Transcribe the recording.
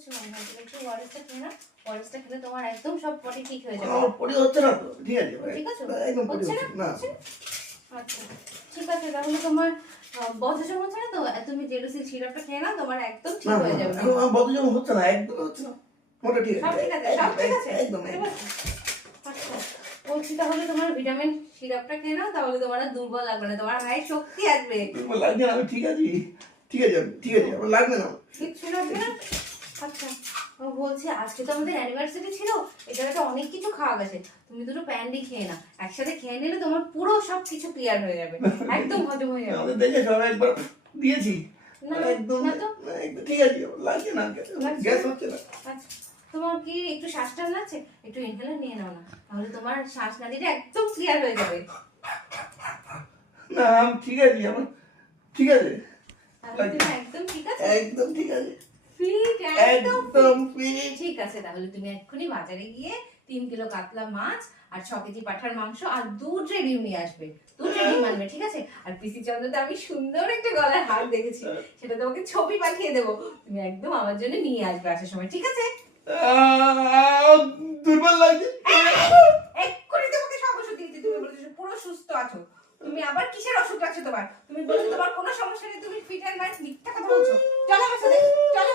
হচ্ছে মনে হয়, তুমি একটু ওয়ারেসটা খেয়ে না, ওয়ারেসটা খেলে তোমার একদম সব পটি ঠিক হয়ে যাবে। আমার পরি হচ্ছে না তো, ঠিক আছে ঠিক আছে, একদম পরি হচ্ছে হচ্ছে না? না। আচ্ছা ঠিক আছে, তাহলে তোমার বদহজম হচ্ছে না তো, তুমি জেলুসিল সিরাপটা খেয়ে নাও, তোমার একদম ঠিক হয়ে যাবে। এখন আমার বদহজম হচ্ছে না, একদম হচ্ছে না, মোটা ঠিক সব আছে, ঠিক আছে, সব ঠিক আছে, একদম ঠিক আছে। আচ্ছা বলছি তাহলে তোমার ভিটামিন সিরাপটা খেয়ে নাও, তাহলে তোমার আর দুর্বল লাগবে না, তোমার গায়ে শক্তি আসবে। দুর্বল লাগছে না, আমি ঠিক আছি, ঠিক আছে ঠিক আছে, আমার লাগবে না। কিচ্ছু লাগবে না? আচ্ছা ও বলছি আজকে তো আমাদের অ্যানিভার্সারি ছিল, এটা একটা অনেক কিছু খাওয়া গেছে, তুমি দুটো প্যান্ডি খেয়ে না, একসাথে খেয়ে নিলে তোমার পুরো সব কিছু ক্লিয়ার হয়ে যাবে, একদম হজম হয়ে যাবে। আমাদের দেখে সবাই একবার দিয়েছি, না একদম না তো, একদম ঠিক আছে, লাগছে না, গ্যাস হচ্ছে না। আচ্ছা তোমার কি একটু শ্বাস টান লাগছে? একটু ইনহেলার নিয়ে নাও না, তাহলে তোমার শ্বাস নালীটা একদম ক্লিয়ার হয়ে যাবে। না আমি ঠিক আছি, আমার ঠিক আছে, তাহলে তুমি একদম ঠিক আছে, একদম ঠিক আছে, ফিট, একদম একদম fit। ঠিক আছে, তাহলে তুমি এক্ষুনি বাজারে গিয়ে 3 কিলো কাতলা মাছ আর 6 কেজি পাঠার মাংস আর 2 ট্রে ডিম নিয়ে আসবে, 2 ট্রে ডিম আনবে, ঠিক আছে? আর পিসি চন্দ্রতে আমি সুন্দর একটা গলার হার দেখেছি, সেটা তোমাকে ছবি পাঠিয়ে দেবো, তুমি একদম আমার জন্য নিয়ে আসবে আসার সময়, ঠিক আছে? দুর্বল লাগছে। এক্ষুনি তোমাকে সব ওষুধ দিয়েছি, তুমি বলেছো পুরো সুস্থ আছো, তুমি আবার কিসের অসুখ লাগছে তোমার? তুমি বলেছো তোমার কোনো সমস্যা নেই, তুমি ফিট অ্যান্ড ফাইন, মিথ্যা কথা বলছো। চলো আমার সাথে, চলো।